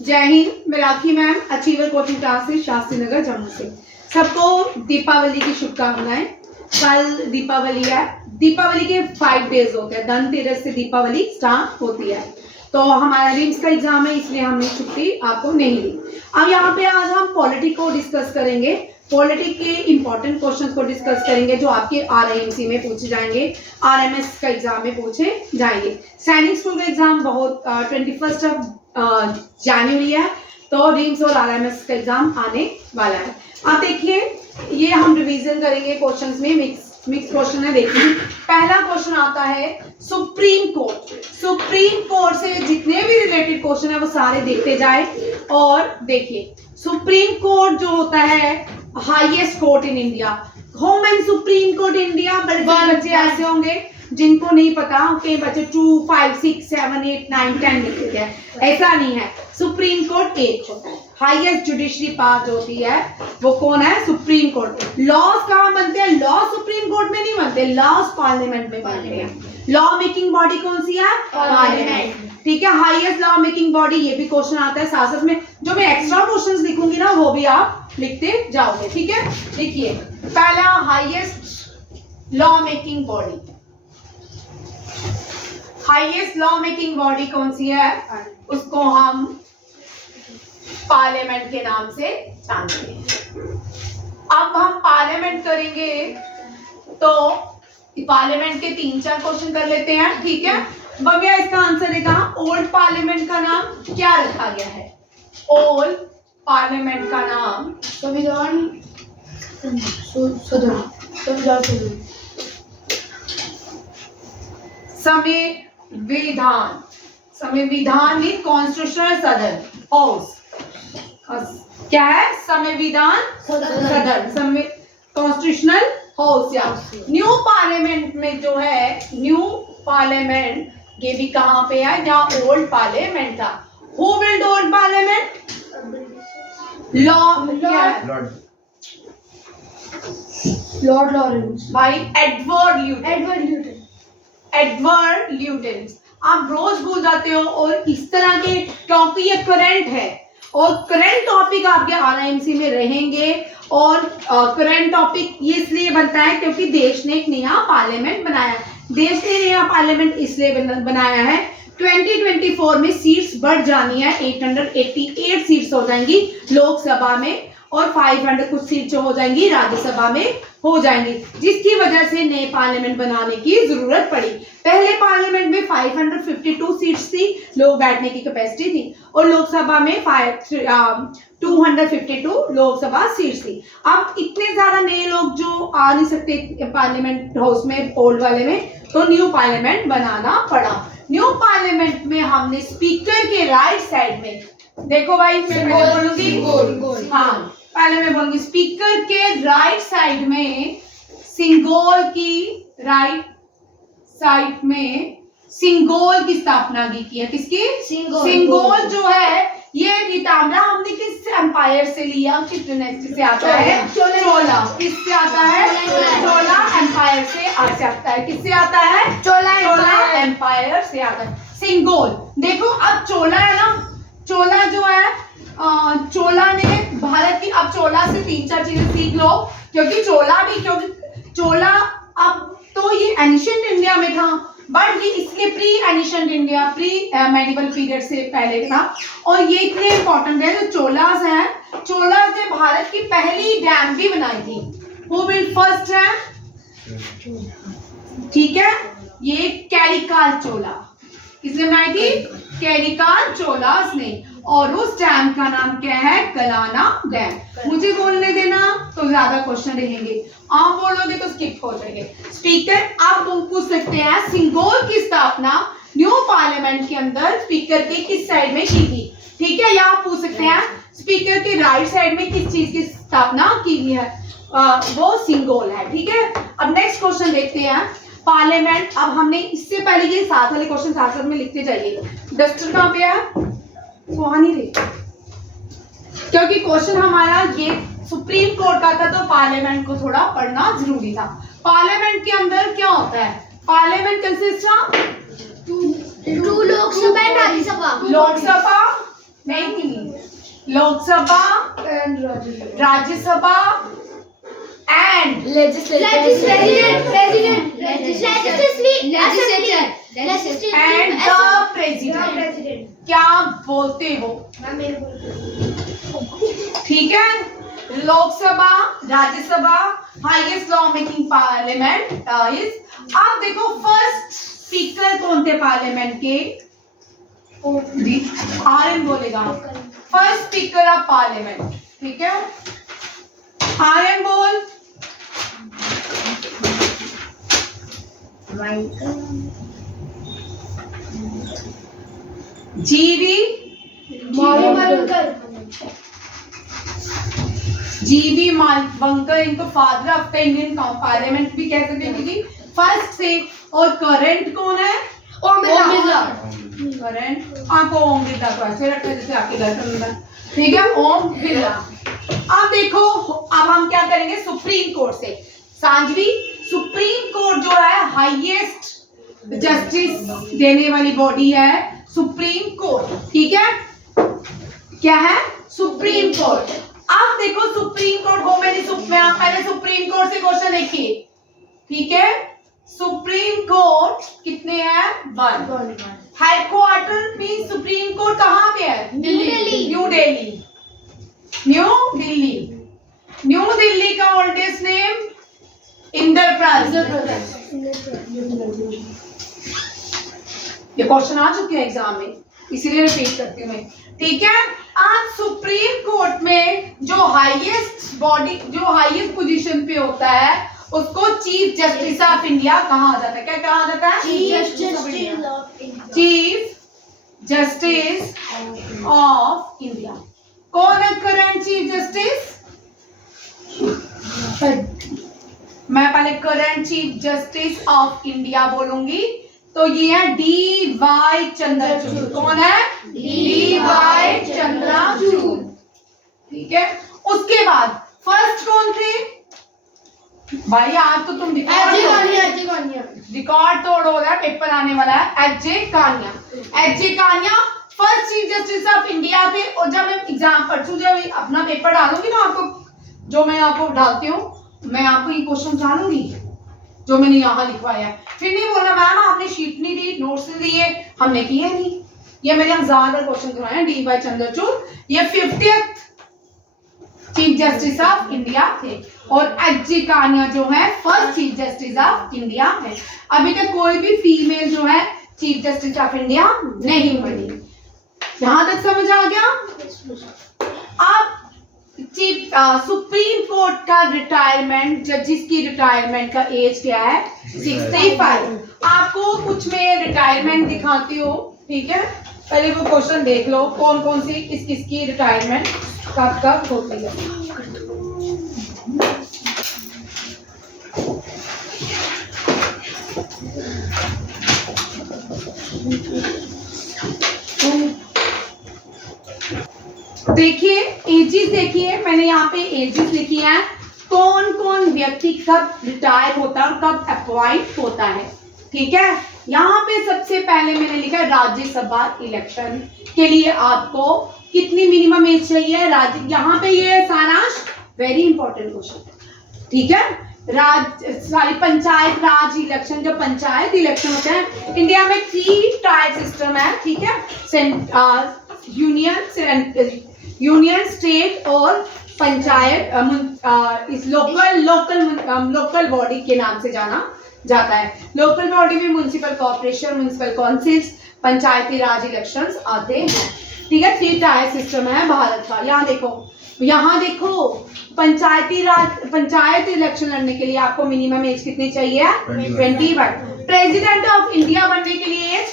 जय हिंद, मैं राखी ma'am, achiever coaching class से शास्त्री नगर जम्मू से। सबको दीपावली की शुभकामनाएं। कल दीपावली है। दीपावली के 5 डेज होते हैं, धनतेरस से दीपावली स्टार्ट होती है। तो हमारा रिम्स का एग्जाम है, इसलिए हमने छुट्टी आपको नहीं दी। अब यहाँ पे आज हम पॉलिटिक को डिस्कस करेंगे। पॉलिटिक के इंपॉर्टेंट क्वेश्चंस को डिस्कस करेंगे जो आपके आरआईएमसी में पूछे जाएंगे, आरएमएस का एग्जाम में पूछे जाएंगे। सैनिक स्कूल का एग्जाम बहुत 21 जनवरी है, तो रिम्स और आरएमएस का एग्जाम आने वाला है। अब देखिए, ये हम रिवीजन करेंगे क्वेश्चंस में, मिक्स क्वेश्चन है। देखिए, पहला क्वेश्चन आता है सुप्रीम कोर्ट। सुप्रीम कोर्ट से जितने भी रिलेटेड क्वेश्चन है वो सारे देखते जाए। और देखिए, सुप्रीम कोर्ट जो होता है highest court in India. Home and supreme court India. बड़े बच्चे ऐसे होंगे जिनको नहीं पता, कई बच्चे 2, 5, 6, 7, 8, 9, 10 लिख देते हैं। ऐसा नहीं है, सुप्रीम कोर्ट एक होता है। हाईएस्ट जुडिशरी पावर जो होती है वो कौन है? Supreme court. लॉज कहाँ बनते हैं? लॉ सुप्रीम कोर्ट में नहीं बनते, लॉज पार्लियामेंट में बनते हैं। लॉ मेकिंग बॉडी कौन सी है? पार्लियामेंट। ठीक है, हाईएस्ट लॉ मेकिंग बॉडी। ये भी क्वेश्चन आता है साथ साथ में। जो मैं एक्स्ट्रा क्वेश्चंस लिखूंगी ना वो भी आप लिखते जाओगे। ठीक है, देखिए, पहला highest law making body. Highest law making body कौन सी है? उसको हम पार्लियामेंट के नाम से जानते हैं। अब हम पार्लियामेंट करेंगे तो पार्लियामेंट के 3-4 क्वेश्चन कर लेते हैं। ठीक है, भव्या इसका आंसर है कहाँ? ओल्ड पार्लियामेंट का नाम क्या रखा गया है? ओल्ड पार्लियामेंट का नाम संविधान सदन। संविधान में कॉन्स्टिट्यूशनल सदन हाउस क्या है? संविधान सदन, कॉन्स्टिट्यूशनल हाउस। या न्यू पार्लियामेंट में जो है, न्यू पार्लियामेंट ये भी कहाँ पे है? जहाँ ओल्ड पार्लियामेंट था। Who build old parliament? Lord Lawrence भाई, एडवर्ड ल्यूटन। आप रोज भूल जाते हो। और इस तरह के, क्योंकि ये करंट है और करंट टॉपिक आपके आरआईएमसी में रहेंगे। और करंट टॉपिक ये इसलिए बनता है क्योंकि देश ने एक नया पार्लियामेंट बनाया। देश ने नया पार्लियामेंट इसलिए बनाया है, 2024 में सीट्स बढ़ जानी है। 888 सीट्स हो जाएंगी लोकसभा में और 500 कुछ सीट जो हो जाएंगी राज्यसभा में हो जाएंगी, जिसकी वजह से नए पार्लियामेंट बनाने की जरूरत पड़ी। पहले पार्लियामेंट में 552 सीट्स थी, लोग बैठने की कैपेसिटी थी, और लोकसभा में 252 लोकसभा सीट्स थी। अब इतने ज्यादा नए लोग जो आ नहीं सकते पार्लियामेंट हाउस में, ओल्ड वाले में, तो न्यू पार्लियामेंट बनाना पड़ा। न्यू पार्लियामेंट में हमने स्पीकर के राइट साइड में, देखो भाई मैं बोलूंगी, हाँ पहले मैं बोलूंगी, स्पीकर के राइट साइड में सिंगोल की राइट साइड में सिंगोल की स्थापना की है। किसकी? सिंगोल जो है ये रितामला हमने किस एम्पायर से लिया? किस डिनेस्टी से आता है? चोला। किससे आता है? चोला एम्पायर से आता है। किससे आता है? चोला एम्पायर से आता है। सिंगोल, देखो अब चोला है ना, चोला जो है, चोला ने भारत की, अब चोला से 3-4 चीजें सीख लो, क्योंकि चोला अब तो ये एंशिएंट इंडिया में था, बट ये इसलिए pre ancient India, pre medieval period से पहले था। और ये इतने इंपॉर्टेंट है, जो चोलास है, चोलास ने भारत की पहली डैम भी बनाई थी। Who build first dam? ठीक है, ये कैरिकाल चोला। किसने बनाई थी? कैरिकाल चोलास ने। और उस डैम का नाम क्या है? कलाना डैम। मुझे बोलने देना तो ज्यादा क्वेश्चन रहेंगे, आप बोलोगे तो स्किप हो जाएंगे। स्पीकर, आप पूछ सकते हैं सिंगोल की स्थापना न्यू पार्लियामेंट के अंदर स्पीकर के किस साइड में की थी? ठीक है, या आप पूछ सकते हैं स्पीकर के राइट साइड में किस चीज की स्थापना की गई है? वो सिंगोल है। ठीक है, अब नेक्स्ट क्वेश्चन देखते हैं। पार्लियामेंट, अब हमने इससे पहले ये साथ वाले क्वेश्चन साथ में लिखते जाइए। डस्टर कहाँ पे है? वहां नहीं रही, क्योंकि क्वेश्चन हमारा ये सुप्रीम कोर्ट का था, तो पार्लियामेंट को थोड़ा पढ़ना जरूरी था। पार्लियामेंट के अंदर क्या होता है? Parliament consist of 2 Lok Sabha and Rajya Sabha. Lok Sabha नहीं, Lok Sabha, And Rajasabha. Rajya Sabha and and the president. क्या बोलते हो? ठीक है, Lok Sabha, Rajya Sabha, highest law making parliament is. अब देखो फर्स्ट स्पीकर कौन थे पार्लियामेंट के? आरएन बोलेगा, फर्स्ट स्पीकर ऑफ पार्लियामेंट। ठीक है, आरएन बोल। जीवी मालवंकर, इनको father of the Indian parliament भी कह सकते हैं क्योंकि फर्स्ट से। और करंट कौन है? करंट आपको ओम बिरला को ऐसे रखा है जैसे आपके घर का नंबर। ठीक है, ओम बिरला। अब देखो, अब हम क्या करेंगे सुप्रीम कोर्ट से। सांझवी, सुप्रीम कोर्ट जो है हाईएस्ट जस्टिस देने वाली बॉडी है सुप्रीम कोर्ट। ठीक है, क्या है? Supreme court. अब देखो सुप्रीम कोर्ट हो मेरी में आप पहले सुप्रीम कोर्ट से क्वेश्चन देखिए। ठीक है, सुप्रीम कोर्ट कितने हैं? 1। हेडक्वार्टर मीन सुप्रीम कोर्ट कहाँ पे है? न्यू दिल्ली। न्यू दिल्ली का ओल्डेस्ट नेम इंद्रप्रस्थ। ये क्वेश्चन आ चुके हैं एग्जाम में, इसीलिए रिपीट करती हूँ मैं। ठीक है, आज सुप्रीम कोर्ट में जो हाईएस्ट बॉडी, जो हाईएस्ट पोजीशन पे होता है उसको चीफ जस्टिस ऑफ इंडिया कहा जाता है। क्या कहा जाता है? Chief justice of India. कौन है करंट चीफ जस्टिस? मैं पहले current chief justice of India बोलूंगी तो ये है D.Y. चंद्रचूड़। कौन है? D.Y. चंद्रचूड़। ठीक है, उसके बाद फर्स्ट कौन थे? भाई आज तो तुम रिकॉर्ड तोड़ हो रहा है, पेपर आने वाला है। H.J. Kania first chief justice of India थे। और जब मैं एग्जाम परसों जब अपना पेपर डालूंगी ना, आपको जो मैं आपको डालती हूँ, मैं आपको ये क्वेश्चन डालूंगी जो मैंने यहाँ लिखवाया है। फिर नहीं बोलना मैम आपने शीट नहीं दी, नोट्स नहीं दिए, हमने किए नहीं। ये मैंने ज्यादा क्वेश्चन करवाए हैं। D.Y. चंद्रचूड़ ये 50th chief justice of India थे। और H.J. कानिया जो है first chief justice of India है। अभी तक कोई भी फीमेल जो है चीफ जस्टिस ऑफ इंडिया नहीं बनी। यहां तक समझ आ गया? अब सुप्रीम कोर्ट का रिटायरमेंट, जजेस की रिटायरमेंट का एज क्या है? 65। आपको कुछ में रिटायरमेंट दिखाती हो। ठीक है, पहले वो क्वेश्चन देख लो कौन कौन सी किस किस की रिटायरमेंट कब कब होती है। देखिए एजेस, देखिए मैंने यहाँ पे एजेस लिखी है। कौन कौन व्यक्ति कब रिटायर होता है और कब अपॉइंट होता है। ठीक है, यहाँ पे सबसे पहले मैंने लिखा है राज्यसभा इलेक्शन के लिए आपको कितनी मिनिमम एज चाहिए। यहाँ पे ये सारांश वेरी इंपॉर्टेंट क्वेश्चन। ठीक है, पंचायत राज इलेक्शन, जो पंचायत इलेक्शन होते हैं इंडिया में 3 टायर सिस्टम है। ठीक है, यूनियन स्टेट और पंचायत इस लोकल बॉडी के नाम से जाना जाता है। लोकल बॉडी में म्युनिसिपल कॉर्पोरेशन, म्युनिसिपल काउंसिल्स, पंचायती राज इलेक्शंस आते हैं। ठीक है, 3 टायर सिस्टम है भारत का। यहाँ देखो पंचायत इलेक्शन लड़ने के लिए आपको मिनिमम एज कितनी चाहिए? 21। प्रेसिडेंट ऑफ इंडिया बनने के लिए age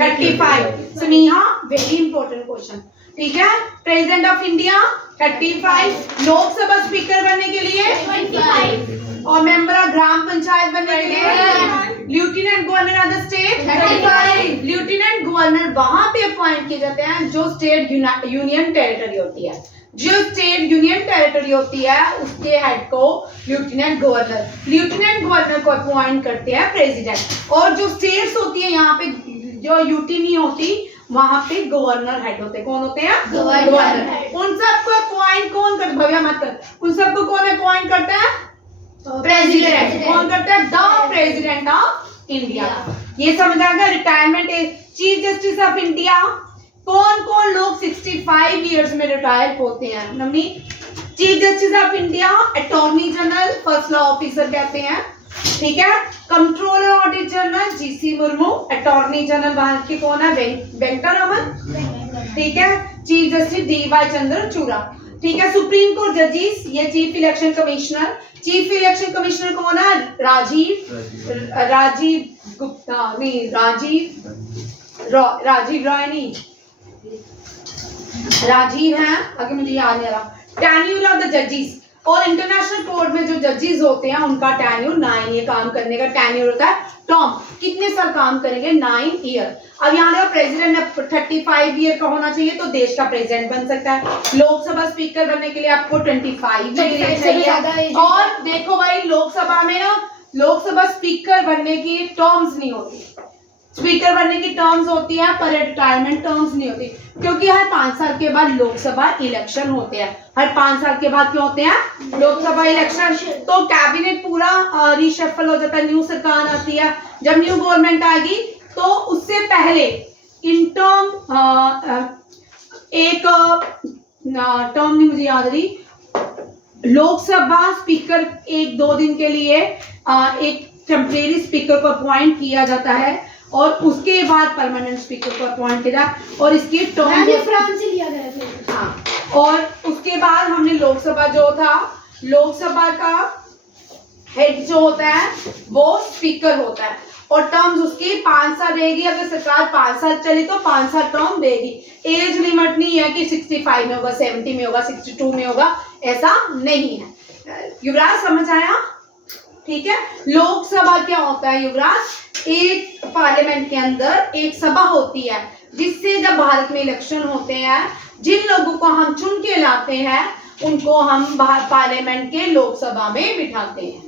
35। Sneha very important question. ठीक है, president of India 35, Lok Sabha speaker बनने के लिए 25 और मेंबर ऑफ ग्राम पंचायत बनने के लिए lieutenant governor of the state 35। Lieutenant governor वहां पे अपॉइंट किए जाते हैं जो स्टेट यूनियन टेरिटरी होती है। जो स्टेट यूनियन टेरिटरी होती है उसके हेड को लेफ्टिनेंट गवर्नर को अपॉइंट करते हैं प्रेसिडेंट। और जो स्टेट्स होती है यहाँ पे जो यूटी नहीं होती वहां पे गवर्नर हेड होते हैं। कौन होते हैं? Governor head. उन सबको अपॉइंट कौन करता? भव्या मत कर। उन सबको कौन अपॉइंट करता है? प्रेसिडेंट। कौन करता है? The president of India. ये समझ आ गया? Retirement age, chief justice of India कौन कौन लोग 65 इयर्स में रिटायर होते हैं? नमनी, chief justice of India, attorney general, first law officer कहते हैं, ठीक है। Controller audit general GC Murmu, attorney general वहां के कौन है? वेंकटरमन, ठीक है। चीफ जस्टिस डीवाई चंद्रचूड़ा, ठीक है। सुप्रीम कोर्ट जजेस, ये chief election commissioner. Chief election commissioner कौन है? राजीव गुप्ता, नहीं राजीव रॉय नहीं, राजीव है, आगे मुझे याद नहीं आ रहा। टेन्यूर ऑफ द जजेस, और इंटरनेशनल कोर्ट में जो जजेस होते हैं उनका टेन्यूर 9 ईयर काम करने का टेन्यूर होता है। टर्म कितने साल काम करेंगे? 9 ईयर। अब यहाँ देखो प्रेसिडेंट 35 ईयर का होना चाहिए तो देश का प्रेसिडेंट बन सकता है। लोकसभा स्पीकर बनने के लिए आपको 25 ईयर चाहिए। और देखो भाई लोकसभा में ना, लोकसभा स्पीकर बनने की टर्म्स नहीं होती, स्पीकर बनने की टर्म्स होती है पर रिटायरमेंट टर्म्स नहीं होती, क्योंकि हर 5 साल के बाद लोकसभा इलेक्शन होते हैं। हर 5 साल के बाद क्या होते हैं? लोकसभा इलेक्शन। तो कैबिनेट पूरा रीशफल हो जाता है, न्यू सरकार आती है। जब न्यू गवर्नमेंट आएगी तो उससे पहले इन टर्म एक टर्म नहीं मुझे याद रही, लोकसभा स्पीकर 1-2 दिन के लिए एक टेम्परेरी स्पीकर को अपॉइंट किया जाता है और उसके बाद परमानेंट स्पीकर को अपॉइंट किया और इसकी टर्म फ्रांस से लिया गया था। हाँ, और उसके बाद हमने लोकसभा जो था, लोकसभा का हेड जो होता है वो स्पीकर होता है और टर्म्स उसकी 5 साल रहेगी। अगर सरकार 5 साल चली तो 5 साल टर्म देगी। एज लिमिट नहीं है कि 65 में होगा, 70 में होगा, 62 में होगा, ऐसा नहीं है। युवराज समझ आया? ठीक है। लोकसभा क्या होता है युवराज? एक पार्लियामेंट के अंदर एक सभा होती है जिससे जब भारत में इलेक्शन होते हैं, जिन लोगों को हम चुन के लाते हैं उनको हम पार्लियामेंट के लोकसभा में बिठाते हैं,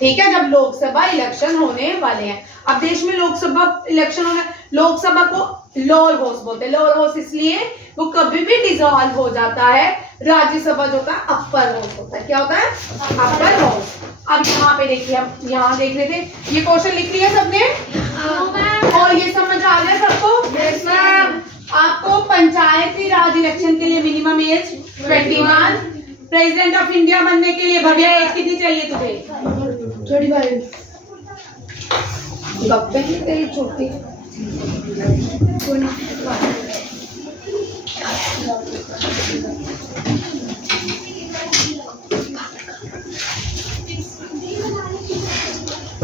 ठीक है। जब लोकसभा इलेक्शन होने वाले हैं, अब देश में लोकसभा इलेक्शन होने, लोकसभा को लोअर हाउस बोलते हैं। लोअर हाउस इसलिए वो कभी भी डिसॉल्व हो जाता है। राज्यसभा जो होता है अपर हाउस होता है। क्या होता है? Upper house. अब यहाँ पे देखिए, हम यहाँ देख रहे थे, ये क्वेश्चन लिख लिया सबने और ये समझ आ गया सबको? Yes, ma'am. आपको पंचायती राज इलेक्शन के लिए minimum age 21, president of India बनने के लिए भव्या एज कितनी चाहिए तुझे? 35। गप्पे की तेरी छोटी।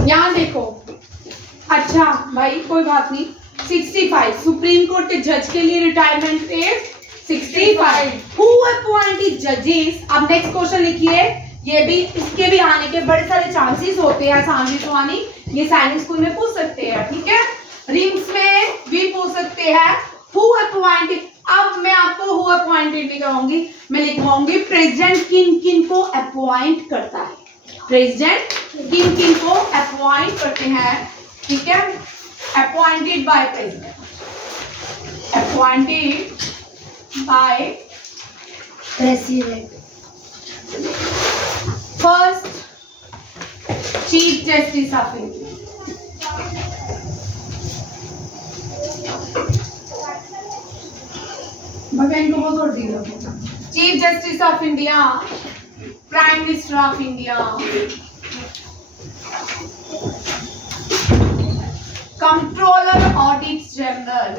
यहाँ देखो, अच्छा भाई कोई बात नहीं, 65 सुप्रीम कोर्ट के जज के लिए रिटायरमेंट एज 65। हु अपॉइंटेड जजेस? अब नेक्स्ट क्वेश्चन लिखिए, ये भी, इसके भी आने के बड़े सारे चांसेस होते हैं, आसानी तो आनी, ये सैनिक स्कूल में पूछ सकते हैं, ठीक है। रिम्स में भी पूछ सकते हैं। हु अपॉइंटेड, अब मैं आपको हु अपॉइंटेड नहीं कहूंगी, मैं लिखवाऊंगी प्रेसिडेंट किन किन को अपॉइंट करता है। प्रेसिडेंट किन किन को अपॉइंट करते हैं, ठीक है। Appointed by president, appointed by president. First chief justice of India, भगवान को बहुत और दिया। Chief justice of India, prime minister of India, controller audit general,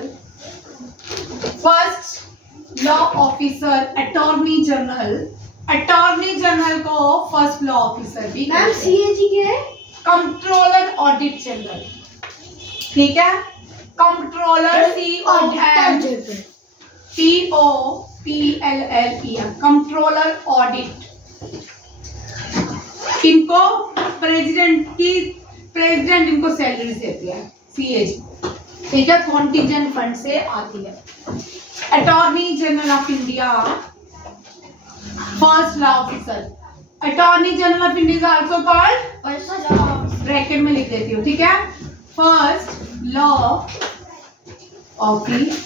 first law officer, attorney general, attorney general को फर्स्ट लॉ ऑफिसर भी ma'am CAG क्या है? Controller audit general, ठीक है। Controller COMPOPLLER, controller audit. इनको प्रेसिडेंट इनको salary देती है, CAG, ठीक है, कॉन्टिजेंट फंड से आती है। Attorney general of India, first law officer. Attorney general of India is also called, bracket में लिख देती हूँ, ठीक है, first law office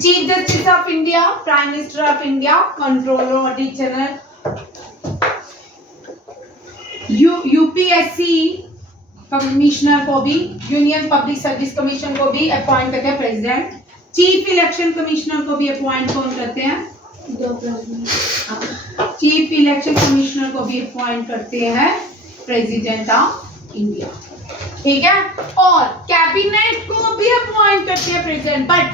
chief justice of India, prime minister of India, controller audit general, UPSC commissioner को भी, union public service commission को भी अपॉइंट करते हैं प्रेसिडेंट, चीफ इलेक्शन कमिश्नर को भी अपॉइंट कौन करते हैं? चीफ इलेक्शन कमिश्नर को भी अपॉइंट करते हैं प्रेसिडेंट ऑफ इंडिया, ठीक है। और कैबिनेट को भी अपॉइंट करते हैं president, but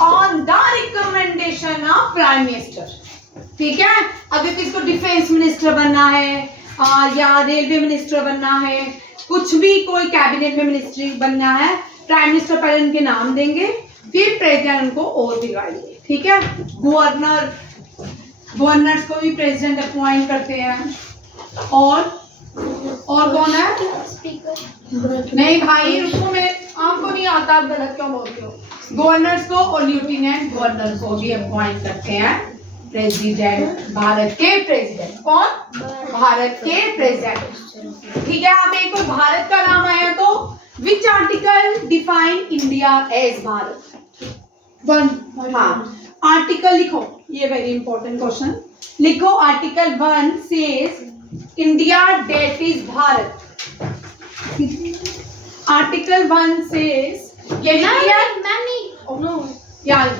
on the recommendation of prime minister, ठीक है। अगर किसको डिफेंस मिनिस्टर बनना है या रेलवे मिनिस्टर बनना है, कुछ भी कोई कैबिनेट में मिनिस्ट्री बनना है, प्राइम मिनिस्टर पहले उनके नाम देंगे, फिर प्रेसिडेंट उनको और दिलाएंगे, ठीक है। गवर्नर्स को भी प्रेसिडेंट अपॉइंट करते हैं। और कौन है? स्पीकर। नहीं भाई, उसको मैं आपको नहीं आता, आप गलत क्यों बोलते हो? गवर्नर्स को और लेफ्टिनेंट गवर्नर को भी अपॉइंट करते हैं प्रेसिडेंट, भारत के प्रेसिडेंट। कौन? भारत के प्रेसिडेंट, ठीक है। अब एक और भारत का नाम आया तो which article define India as Bharat? हाँ, आर्टिकल लिखो, ये वेरी इंपॉर्टेंट क्वेश्चन। लिखो article 1 says India that is Bharat. Article 1 says ये याद,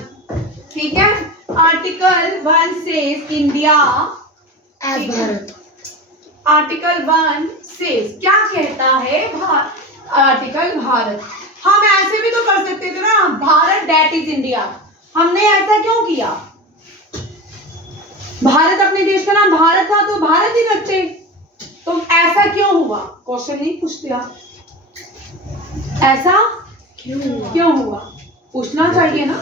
ठीक है। Article 1 says India as Bharat. Article 1 says क्या कहता है? आर्टिकल भारत। हम ऐसे भी तो कर सकते थे ना, भारत डेट इज इंडिया। हमने ऐसा क्यों किया? भारत अपने देश का नाम भारत था तो भारत ही रखते, तो ऐसा क्यों हुआ? क्वेश्चन नहीं पूछते आप, ऐसा क्यों हुआ पूछना चाहिए ना,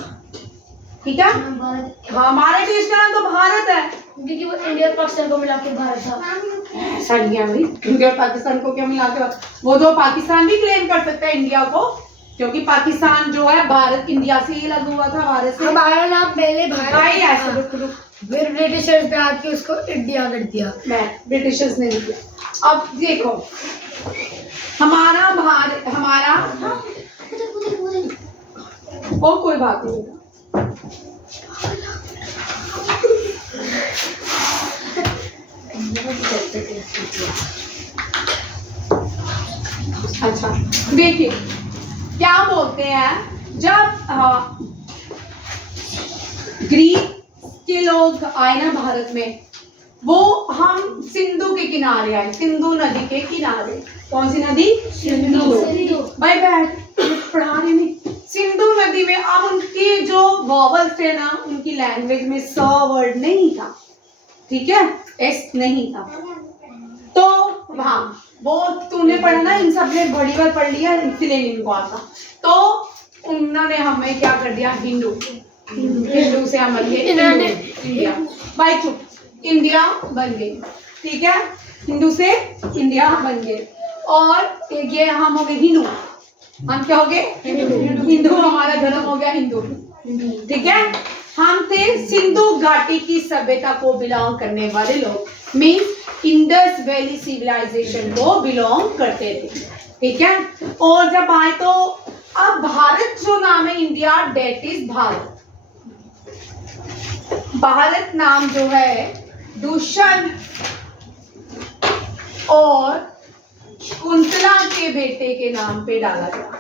ठीक है। हमारे देश का नाम तो भारत है, क्योंकि वो इंडिया और पाकिस्तान को मिला के भारत था। ऐसा नहीं है भाई, इंडिया और पाकिस्तान को क्या मिला के? वो तो पाकिस्तान भी क्लेम कर सकता है इंडिया को, क्योंकि पाकिस्तान जो है भारत इंडिया से ही लगा हुआ था, भारत से। हमारा नाम पहले भारत भाई था। ऐसे रुक, फिर ब्रिटिशर्स पे आके उसको इंडिया कर दिया। मैं ब्रिटिशर्स ने किया। अब देखो हमारा भारत, हमारा और कोई बात नहीं बेटा। अच्छा देखिए क्या बोलते हैं, जब ग्रीक के लोग आए ना भारत में, वो हम सिंधु के किनारे आए, सिंधु नदी के किनारे। कौन सी नदी? सिंधु। भाई बैठ पढ़ा रही में सिंधु नदी में। अब उनके जो वॉवल्स थे ना, उनकी लैंग्वेज में स वर्ड नहीं था, ठीक है, एस नहीं था। तो हाँ, वो तूने पढ़ा ना, इन सब ने बड़ी बार पढ़ लिया, इसलिए इनको आता। तो उन्होंने हमें क्या कर दिया? हिंदू से हम बन गए इंडिया। भाई चुप, इंडिया बन गए, ठीक है। हिंदू से इंडिया बन गए, और ये हम हो गए हिंदू। हम क्या हो गए? हिंदू। हमारा धर्म हो गया हिंदू, ठीक है। हम थे सिंधु घाटी की सभ्यता को बिलोंग करने वाले लोग, मीन्स इंडस वैली सिविलाइजेशन को बिलोंग करते थे, ठीक है। और जब आए तो अब भारत जो नाम है India that is Bharat. Bharat नाम जो है दुष्यंत और कुंतला के बेटे के नाम पे डाला गया,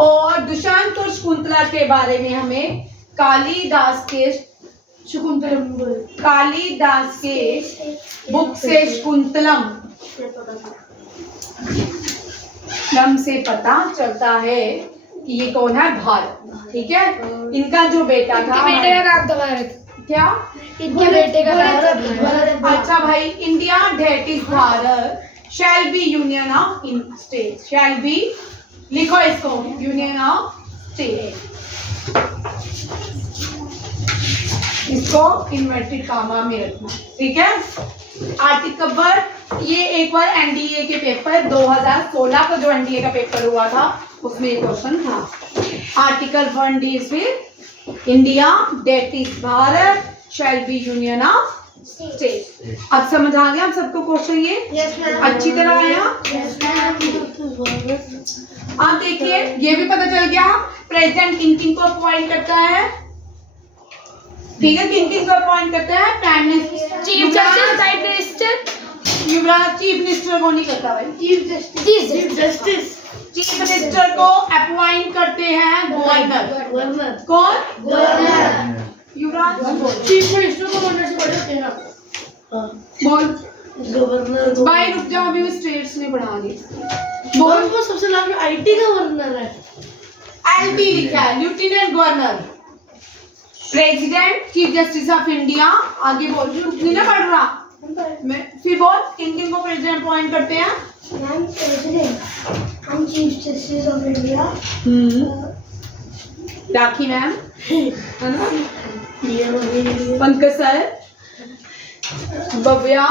और दुष्यंत और शकुंतला के बारे में हमें कालिदास के बुक से शकुंतलम से पता चलता है कि ये कौन है? भारत, ठीक है। इनका जो बेटा था, बेटे का नाम था भारत। क्या? इनके बेटे का नाम भारत। अच्छा भाई, India that is Bharat shall be union of state. Shall be, लिखो इसको, यूनियन ऑफ स्टेट, इसको इन्वर्टेड कामा में रखना, ठीक है। आर्टिकल पर ये एक बार एनडीए के पेपर 2016 का जो एनडीए का पेपर हुआ था, उसमें एक क्वेश्चन था। Article 1 deals with India that is Bharat shall be union of state. अब समझ आ गया आप सबको क्वेश्चन ये? Yes ma'am. अच्छी तरह आया? Yes ma'am. अब देखिए ये भी पता चल गया प्रेसिडेंट किन किन को अपॉइंट करता है, ठीक है, किन किन को अपॉइंट करता है? Prime minister, chief justice, prime minister, Yuvraj chief minister को नहीं करता भाई, चीफ जस्टिस, चीफ मिनिस्टर को अपॉइंट करते हैं गवर्नर। कौन? गवर्नर। युवराज चीफ मिनिस्टर को गवर्नर से बड़े होते हैं ना। बोल गवर्नर भाई, रुक जाओ अभी स्टेट्स में पढ़ा दी। बोल को सबसे लास्ट आईटी गवर्नर है। एलटी लिखा है, lieutenant governor, president, chief justice of India. आगे बोल, नहीं ना पढ़ रहा मैं, फिर बोल किन किन को प्रेसिडेंट अपॉइंट करते हैं? Ma'am president and chief justice of India. Rakhi ma'am है ना, Pankaj sir, Bhavya,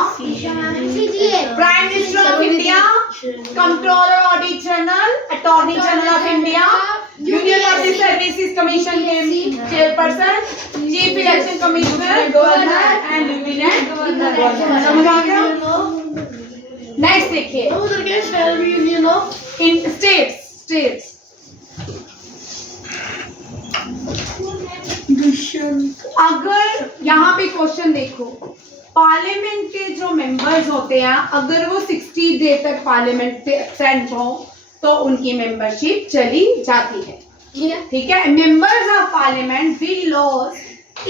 prime minister of India, controller audit general, attorney general of India, union audit services commission के chairperson, chief election commissioner, governor and lieutenant governor. समझ आ गया? Next देखिए union of in states अगर यहाँ पे क्वेश्चन देखो, पार्लियामेंट के जो मेंबर्स होते हैं अगर वो 60 डे तक पार्लियामेंट से एब्सेंट हो तो उनकी मेंबरशिप चली जाती है, ठीक है। Members of parliament will lose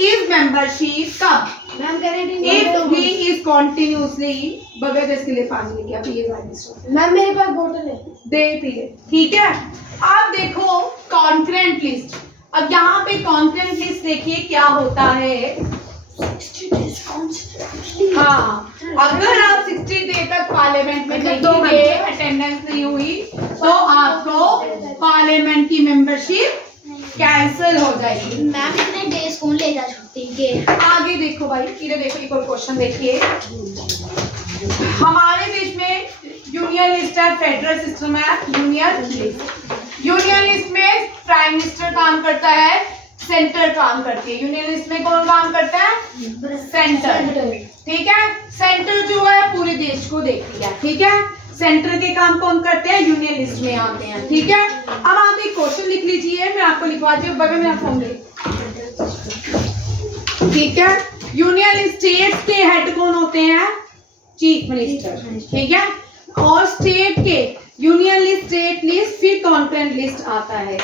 is membership कब? Ma'am if he is continuously, बगैर इसके लिए पानी लेके आप ये मैम मेरे पास बोतल है, दे पिए, ठीक है। आप देखो कॉन्करेंट लिस्ट, अब यहाँ पे कॉन्करेंट लिस्ट देखिए क्या होता है। हाँ, अगर आप 60 डे तक पार्लियामेंट में नहीं गए, अटेंडेंस नहीं हुई तो आपको पार्लियामेंट की मेंबरशिप कैंसिल हो जाएगी। मैम इतने डेज कौन ले जा छुट्टी के? आगे देखो भाई, इधर देखो एक और क्वेश्चन देखिए। हमारे देश में यूनियन लिस्ट है, फेडरल सिस्टम है, यूनियन लिस्ट में प्राइम मिनिस्टर काम करता है, सेंटर काम करती है। यूनियन लिस्ट में कौन काम करता है? सेंटर, ठीक है। सेंटर जो है पूरे देश को देखती है, ठीक है। सेंटर के काम कौन करते हैं? यूनियन लिस्ट में आते हैं, ठीक है। अब आप एक क्वेश्चन लिख लीजिए, मैं आपको लिखवाती हूँ, बगल में मेरा फोन ले, ठीक है। यूनियन स्टेट्स के हेड कौन होते हैं? चीफ मिनिस्टर, ठीक है। और स्टेट के यूनियन लिस्ट, स्टेट लिस्ट, फिर कॉन्करेंट लिस्ट आता है।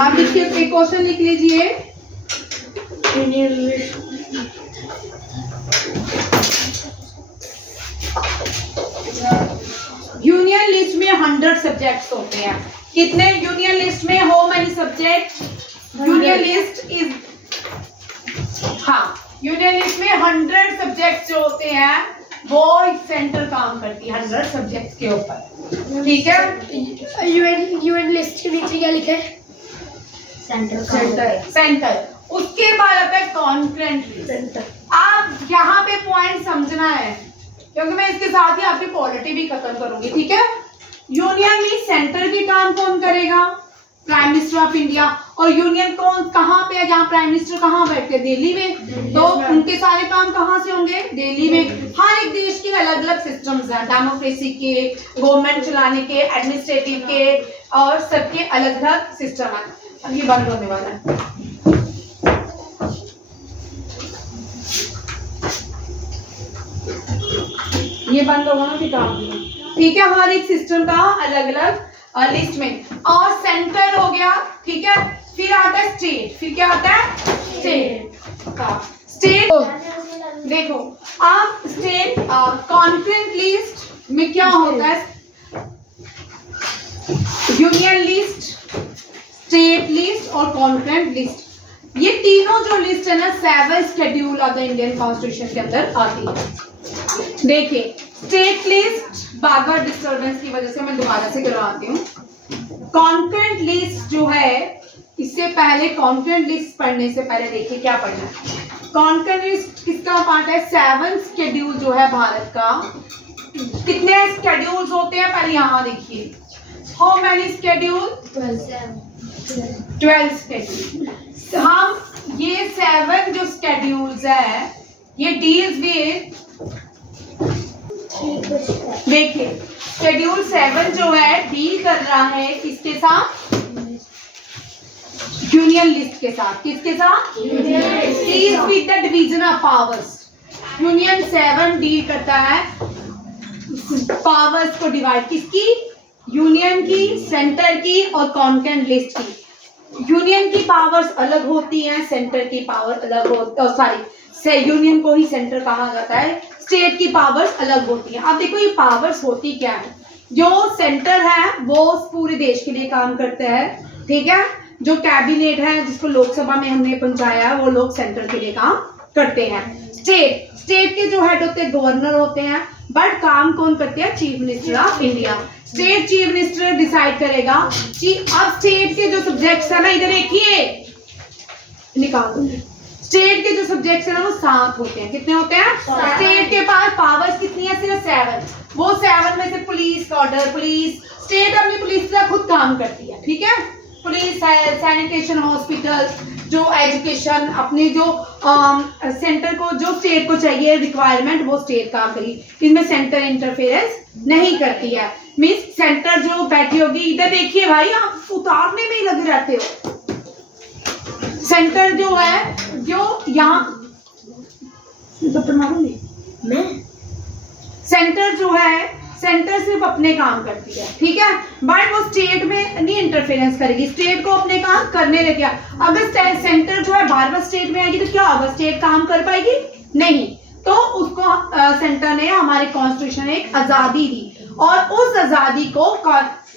आप लिखिए, एक क्वेश्चन लिख लीजिए। यूनियन लिस्ट यूनियन लिस्ट में 100 सब्जेक्ट्स होते हैं। कितने यूनियन लिस्ट में? हो many subject? Union list is, हाँ, यूनियन लिस्ट में 100 सब्जेक्ट्स जो होते हैं वो एक सेंटर काम करती है 100 सब्जेक्ट्स के ऊपर, ठीक है। यूएन लिस्ट के नीचे क्या लिखा है? सेंटर। उसके बाद आता है कॉन्करेंट लिस्ट। आप यहाँ पे पॉइंट समझना है क्योंकि मैं इसके साथ ही आपकी पॉलिटी भी खत्म करूंगी, ठीक है। यूनियन में सेंटर के काम कौन करेगा? Prime minister of India. और यूनियन कौन कहाँ पे है? जहाँ प्राइम मिनिस्टर कहाँ बैठते हैं? दिल्ली में। तो उनके सारे काम कहाँ से होंगे? दिल्ली में। हर एक देश के अलग अलग सिस्टम्स हैं, डेमोक्रेसी के, गवर्नमेंट चलाने के, एडमिनिस्ट्रेटिव के, और सबके अलग अलग सिस्टम है। अब ये बंद होने वाला है, ये बंद होगा ना किताब, ठीक है। हर एक सिस्टम का अलग अलग लिस्ट में। और सेंटर हो गया, ठीक है। फिर आता है स्टेट। फिर क्या आता है? स्टेट का। स्टेट देखो, आप स्टेट कॉन्करेंट लिस्ट में क्या होता है? यूनियन लिस्ट, स्टेट लिस्ट और कॉन्करेंट लिस्ट, ये तीनों जो लिस्ट है ना 7 schedule of the Indian constitution के अंदर आती है। देखिए, स्टेट लिस्ट बार बार डिस्टर्बेंस की वजह से मैं दोबारा से करवाती हूँ। कॉन्करेंट लिस्ट जो है, इससे पहले कॉन्करेंट लिस्ट पढ़ने से पहले देखिए क्या पढ़ना है। कॉन्करेंट लिस्ट किसका पार्ट है? 7 शेड्यूल जो है भारत का। कितने शेड्यूल्स होते हैं? पहले यहाँ देखिए, हाउ मैनी शेड्यूल? 12 शेड्यूल। हम ये 7 जो शेड्यूल्स है ये डील्स विद, देखिए शेड्यूल 7 जो है डील कर रहा है किसके साथ, यूनियन लिस्ट के साथ, किसके साथ, deals with the division of powers. Union 7 deal करता है पावर्स को डिवाइड, किसकी, यूनियन की, सेंटर की और कॉन्करेंट लिस्ट की। यूनियन की पावर्स अलग होती हैं, सेंटर की पावर अलग होती है, सॉरी यूनियन को ही सेंटर कहा जाता है, स्टेट की पावर्स अलग होती हैं। अब देखो ये पावर्स होती क्या है, जो सेंटर है वो पूरे देश के लिए काम करता है, ठीक है, जो कैबिनेट है जिसको लोकसभा में हमने पहुंचाया वो लोग सेंटर के लिए काम करते हैं। स्टेट के जो हेड होते हैं गवर्नर होते हैं, बट काम कौन करते हैं, chief minister of India. State chief minister decide करेगा कि अब स्टेट के जो सब्जेक्ट्स है ना, इधर देखिए निकाल दूंगी, स्टेट के जो सब्जेक्ट्स है ना वो 7 होते हैं। कितने होते हैं, स्टेट के पास पावर्स कितनी है, सिर्फ 7। वो 7 में से पुलिस, ऑर्डर, पुलिस, स्टेट अपनी पुलिस का खुद काम करती है, ठीक है, पुलिस है, सैनिटेशन, हॉस्पिटल, जो एजुकेशन, अपनी जो सेंटर को जो स्टेट को चाहिए रिक्वायरमेंट वो स्टेट काम करेगी, इनमें सेंटर इंटरफेरेंस नहीं करती है। मींस सेंटर जो बैठी होगी, इधर देखिए भाई आप उतारने में ही लगे रहते हो, सेंटर जो है जो यहाँ मैं सेंटर जो है, सेंटर सिर्फ अपने काम करती है, ठीक है, बट वो स्टेट में नहीं इंटरफेरेंस करेगी, स्टेट को अपने काम करने देती है। अगर सेंटर जो है बार बार स्टेट में आएगी तो क्या होगा, स्टेट काम कर पाएगी नहीं, तो उसको सेंटर ने हमारे कॉन्स्टिट्यूशन ने एक आजादी दी और उस आजादी को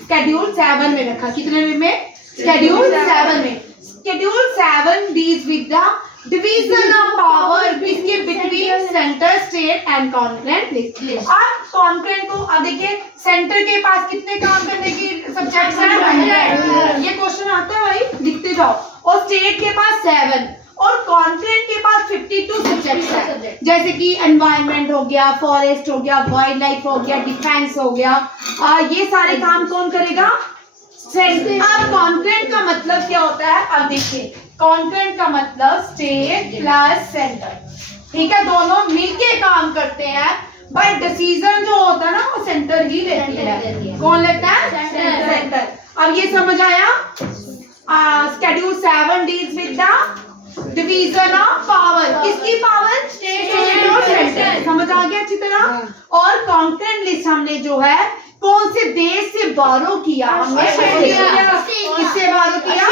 शेड्यूल 7 में रखा। कितने में, शेड्यूल 7 में। Schedule 7 deals with the division of power between centre, state and concurrent list. अब कॉन्करेंट को, अब देखिए सेंटर के पास कितने काम करने की सब्जेक्ट्स हैं, 100। ये क्वेश्चन आता है भाई, लिखते जाओ। और स्टेट के पास 7 और कॉन्करेंट के पास 52 सब्जेक्ट्स हैं, जैसे कि एनवायरनमेंट हो गया, फॉरेस्ट हो गया, वाइल्ड लाइफ हो गया, डिफेंस हो गया, ये सारे काम कौन करेगा, सेंटर। अब कॉन्करेंट का मतलब क्या होता है, अब देखिए कॉन्करेंट का मतलब स्टेट प्लस सेंटर, ठीक है, दोनों मिलके काम करते हैं, बट डिसीजन जो होता है ना वो सेंटर ही लेती है। कौन लेता है, सेंटर। अब ये समझ आया, schedule 7 deals with the division of power, किसकी पावर, स्टेट और सेंटर, समझ आ गया अच्छी तरह। और कॉन्करेंट लिस्ट हमने जो है कौन से देश से बारो किया, हमने किससे बारो किया,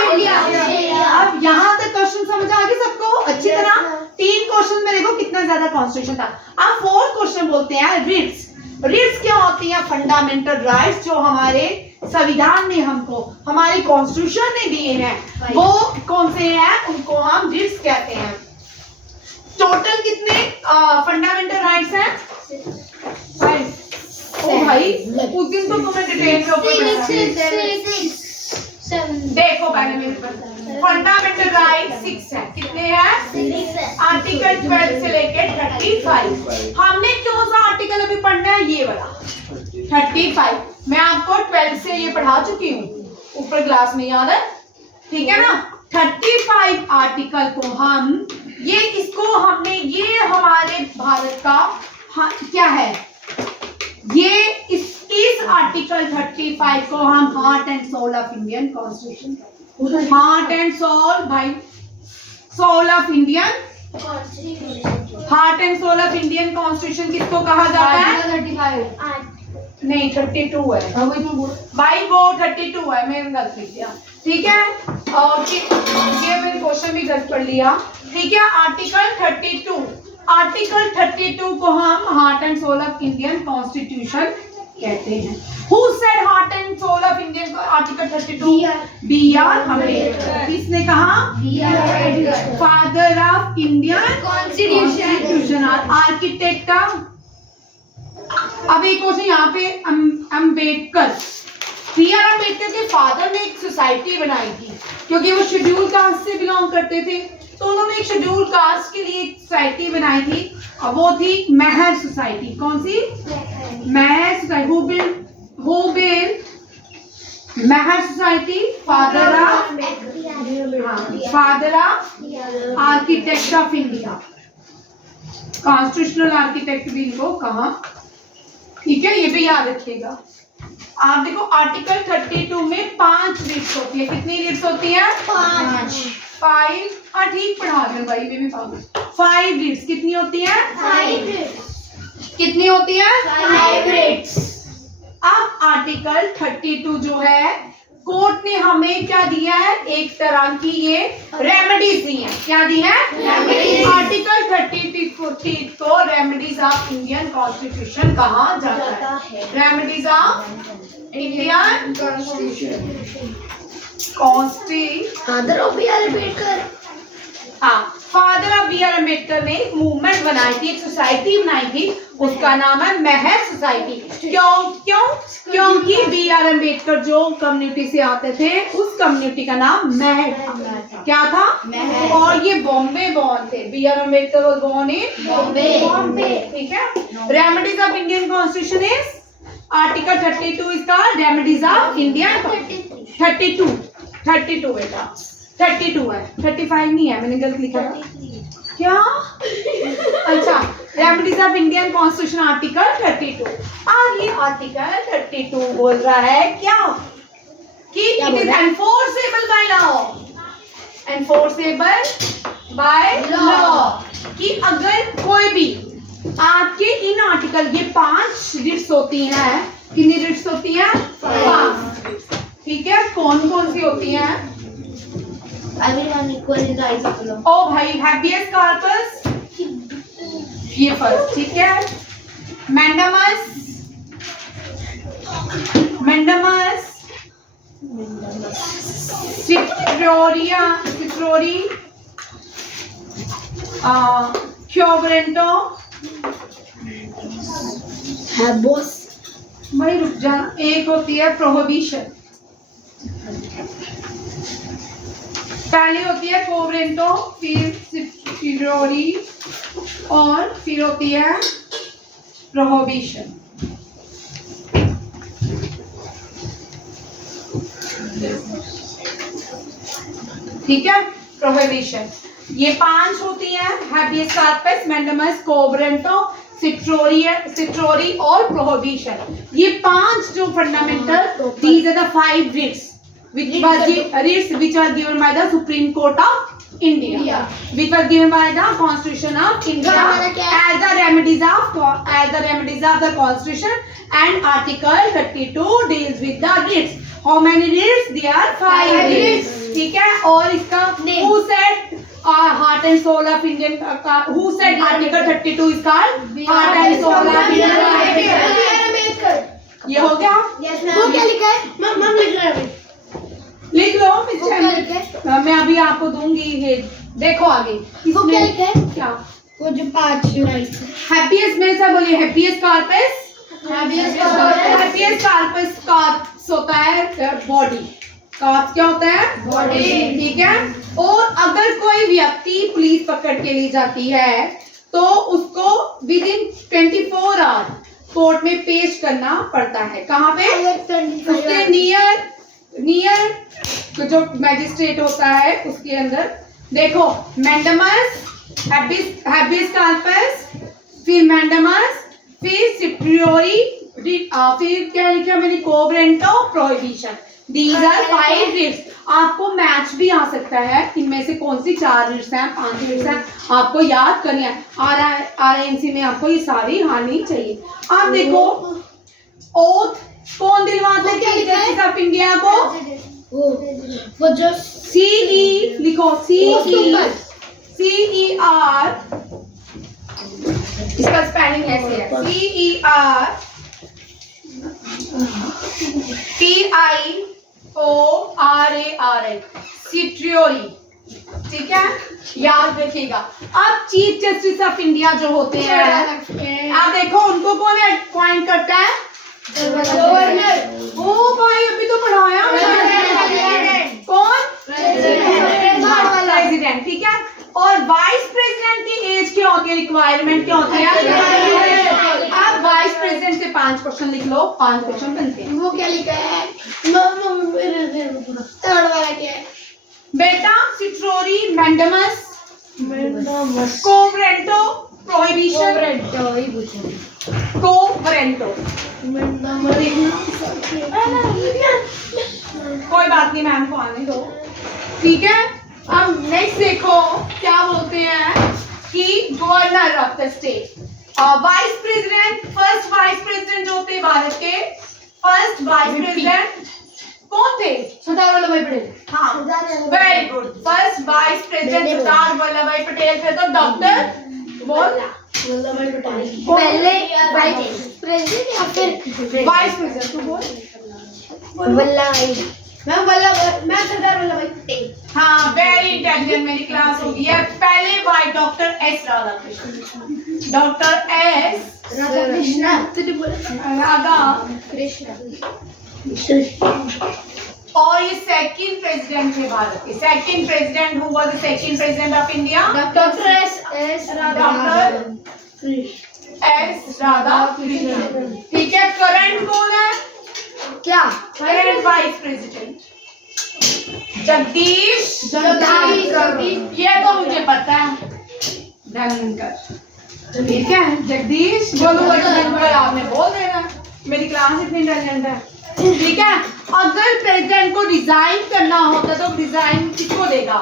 अब यहाँ तक क्वेश्चन समझ आ गया सबको अच्छी तरह। 3 क्वेश्चन में देखो कितना ज्यादा कॉन्स्टिट्यूशन था। अब 4th क्वेश्चन बोलते हैं रिट्स। रिट्स क्या होती हैं, फंडामेंटल राइट्स जो हमारे संविधान ने हमको, हमारे कॉन्स्टिट्यूशन ने दिए हैं, वो कौन से हैं, उनको हम रिट्स कहते हैं। टोटल कितने फंडामेंटल राइट्स हैं, 5। ओ भाई उस दिन तो तुम्हें डिटेल में देखो पहले मेरे पास फंडामेंटल राइट 6 है, कितने हैं, आर्टिकल 12 से लेके 35। हमने कौन सा आर्टिकल अभी पढ़ना है, ये वाला 35। मैं आपको 12 से ये पढ़ा चुकी हूँ ऊपर क्लास में, याद है, ठीक है ना। 35 आर्टिकल को हम ये इसको हमने, ये हमारे भारत का क्या है, ये इस आर्टिकल 35 को हम heart and soul of Indian constitution, heart and soul भाई, soul of Indian, heart and soul of Indian constitution किसको कहा जाता है, 35 नहीं 32 है भाई, वो 32 है, मैंने गलत लिख दिया, ठीक है। और ये मैंने क्वेश्चन भी गलत पढ़ लिया, ठीक है। आर्टिकल 32, आर्टिकल 32 को हम heart and soul of Indian constitution कहते हैं। Who said heart and soul of Indian article 32? B.R. Ambedkar. किसने कहा? Father of Indian constitution, architect. अब एक क्वेश्चन यहाँ पे, अम्बेडकर, B.R. अम्बेडकर के फादर ने एक सोसाइटी बनाई थी, क्योंकि वो शेड्यूल कास्ट से बिलोंग करते थे, तो उन्होंने एक शेड्यूल कास्ट के लिए एक सोसाइटी बनाई थी, और वो थी मेहर सोसाइटी। कौन सी? Mehar society. Who build Mehar society? Father of architect of India. Constitutional architect भी इनको कहा। ठीक है, ये भी याद रखिएगा। आप देखो आर्टिकल 32 में 5 रीड्स होती है। कितनी रीड्स होती है? 5 5। हाँ ठीक पढ़ा रहे हो भाई, मैं भी पाऊंगी। 5 रीड्स कितनी होती है? 5 कितनी होती है? 5 रीड्स। अब आर्टिकल 32 जो है कोर्ट ने हमें क्या दिया है? एक तरह की ये रेमेडीज दी है। क्या दी है? Remedies। आर्टिकल 33 को रेमेडीज ऑफ इंडियन कॉन्स्टिट्यूशन कहा जाता है। Remedies of Indian constitution. Father of B R. Ambedkar. हाँ, फादर ऑफ बी.आर. अम्बेडकर ने एक मूवमेंट बनाई थी, एक सोसाइटी बनाई थी, उसका नाम है महर सोसाइटी। क्यों? क्योंकि बी.आर. अम्बेडकर जो कम्युनिटी से आते थे उस कम्युनिटी का नाम महर था। क्या था? महर। और ये बॉम्बे बॉर्न थे। B R. Ambedkar was born in Bombay. ठीक है। Remedies of Indian constitution is article 32 is called remedies of Indian 32 बेटा 32 है, 35 नहीं है, मैंने गलत लिखा था क्या? अच्छा, remedies of Indian constitution article 32। और ये आर्टिकल 32 बोल रहा है क्या? कि it is enforceable by law. Enforceable by law कि अगर कोई भी आपके इन आर्टिकल, ये 5 रिट्स होती हैं। कितनी रिट्स होती हैं? 5। ठीक है, कौन कौन सी होती हैं? Everyone equal in the eyes of the law. ओ भाई, हैबियस कॉर्पस ये फर्स्ट। ठीक है, मैंडामस सिट्रोरी क्योबरेंटो। Habos. भाई रुक जा, एक होती है प्रोहिबिशन। पहली होती है कोवरेंटो, फिर सिट्रोरी और फिर होती है प्रोहिबिशन। ठीक है, प्रोहिबिशन ये 5 होती हैं। हैबियस कॉर्पस, मैंडामस, कोवरेंटो, सिट्रोरी और प्रोहिबिशन। ये 5 जो fundamental, these are the 5 writs which were given by the Supreme Court of India, which was given by the Constitution of India as the remedies of the Constitution, and Article 32 deals with the writs. How many writs? There are 5 writs. ठीक है, और इसका who said heart and soul of Indian, who said Article 32 is called heart and soul of Indian? ये हो गया? Yes ma'am. वो क्या लिखा है? मम लिख रहा है। लिख लो। वो क्या लिखा है? मैं अभी आपको दूंगी ये, देखो आगे। वो क्या लिखा है? क्या? वो जो 5 राइट्स। हैप्पीएस्ट में से बोलिए, happiest corpus. Happiest corpus corps होता है बॉडी। कॉर्प्स क्या होता है? बॉडी। ठीक है, और अगर कोई व्यक्ति पुलिस पकड़ के ली जाती है तो उसको विद इन 24 आवर कोर्ट में पेश करना पड़ता है। कहाँ पे? उसके नियर जो मैजिस्ट्रेट होता है उसके अंदर। देखो, मैंडामस, हैबियस कॉर्पस, फिर मैंडामस, फिर सिट्रोरी, फिर क्या लिखा मैंने? कोवरेंटो, प्रोहिबिशन। These are 5 writs। आपको मैच भी आ सकता है, इनमें से कौन सी 4 writs हैं, 5 writs हैं, आपको याद करनी है। RINC में आपको ये सारी आनी चाहिए। आप देखो, ओथ कौन दिलवाते थे जस्टिस ऑफ इंडिया को? वो जो CE लिखो, CER, इसका स्पेलिंग ऐसे है, CER, सिट्रोरी। ठीक है, याद रखिएगा। अब चीफ जस्टिस ऑफ इंडिया जो होते हैं, आप देखो उनको कौन अपॉइंट करता है? गवर्नर। ओ भाई, अभी तो पढ़ाया कौन? प्रेसिडेंट। ठीक है, और वाइस प्रेसिडेंट की एज क्या होती है, रिक्वायरमेंट क्या होती है? आप वाइस प्रेसिडेंट से 5 क्वेश्चन लिख लो, 5 क्वेश्चन बनते हैं। वो क्या लिखा है? थर्ड वाला क्या है? बेटा, सिट्रोरी, मैंडामस, कोवरेंटो, प्रोहिबिशन कोवरेंटो। कोई बात नहीं, मैम को आने दो, ठीक है। अब नेक्स्ट देखो क्या बोलते हैं कि governor of the state, vice president, first vice president जो थे भारत के, फर्स्ट वाइस प्रेसिडेंट कौन थे? सरदार वल्लभ भाई पटेल। हाँ, very good. First vice president Sardar Vallabh Bhai Patel थे। तो डॉक्टर बोल, वल्लभ भाई पटेल पहले वाइस प्रेसिडेंट या फिर वाइस प्रेसिडेंट तू बोल। वल्लभ भाई, मैं सरदार वल्लभ भाई पटेल। हाँ, वेरी इंटेलिजेंट, मेरी क्लास होगी है। पहले vice doctor S Radhakrishnan, doctor S Radha Krishna, Radha Krishna. और ये सेकंड प्रेसिडेंट थे भारत के। Second president, who was the second president of India? Doctor S Radha Krishnan, ठीक है। करंट कौन है? क्या? करंट वाइस प्रेसिडेंट जगदीश, ये तो मुझे पता है, धनखड़, ठीक है। जगदीश बोलो, आपने बोल देना, मेरी क्लास इतनी इंटेलिजेंट है, ठीक है। अगर प्रेसिडेंट को रिजाइन करना होता तो रिजाइन किसको देगा?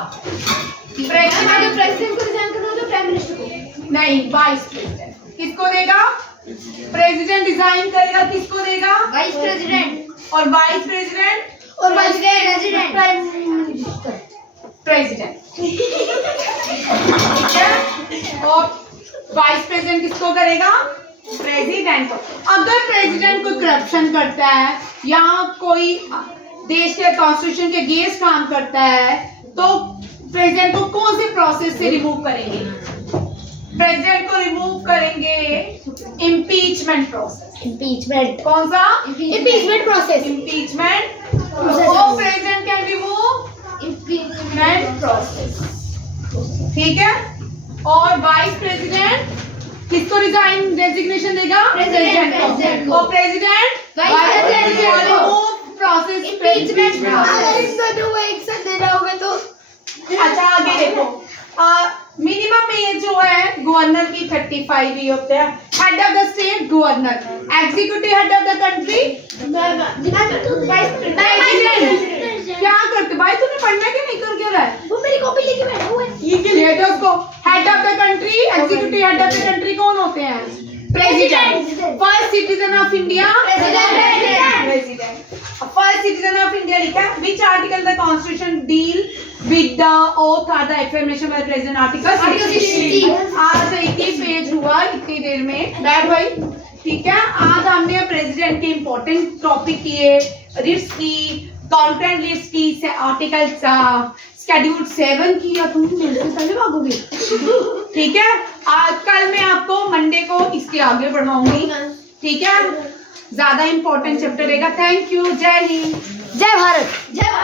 प्रेसिडेंट को रिजाइन करना होता प्राइम मिनिस्टर को। नहीं, वाइस प्रेसिडेंट किसको देगा? प्रेसिडेंट रिजाइन करेगा, किसको देगा? Vice president. और vice president prime minister. President, ठीक है। और वाइस प्रेसिडेंट किसको करेगा? प्रेसिडेंट को। अगर प्रेसिडेंट कोई करप्शन करता है या कोई देश के कॉन्स्टिट्यूशन के अगेंस्ट काम करता है तो प्रेसिडेंट को कौन से प्रोसेस से रिमूव करेंगे? प्रेसिडेंट को रिमूव करेंगे इम्पीचमेंट प्रोसेस। इम्पीचमेंट। कौन सा? Impeachment process. इम्पीचमेंट और president can remove impeachment process, ठीक है। और वाइस प्रेसिडेंट किसको रिजाइन रेजिग्नेशन देगा? प्रेसिडेंट को। और प्रेसिडेंट वाइस प्रेसिडेंट को रिमूव प्रोसेस इम्पीचमेंट। अगर इन दोनों को एक साथ देना होगा तो अच्छा, आगे देखो, मिनिमम एज जो है गवर्नर की 35 ही होते हैं। Head of the state governor, executive head of the country क्या करते भाई? तूने पढ़ना क्या नहीं कर क्या रहा है? वो मेरी कॉपी लेके बैठा हुआ है। ये लेट उसको। Head of the country, executive head of the country कौन होते हैं? President. First citizen of India president. First citizen of India लिखा है। Which article the constitution deal with the oath or the affirmation by the president? Article 60। आज 21 page हुआ इतनी देर में, बैठ भाई, ठीक है। आज हमने प्रेसिडेंट के इंपॉर्टेंट टॉपिक किए, रिट्स की, कॉन्फ्रेंस लिस्ट की, आर्टिकल शेड्यूल 7 की। या तुम मेरे से पहले भागोगे, ठीक है। आज कल मैं आपको मंडे को इसके आगे बढ़ाऊंगी, ठीक है। ज्यादा इंपॉर्टेंट चैप्टर रहेगा। Thank you. जय हिंद, जय भारत।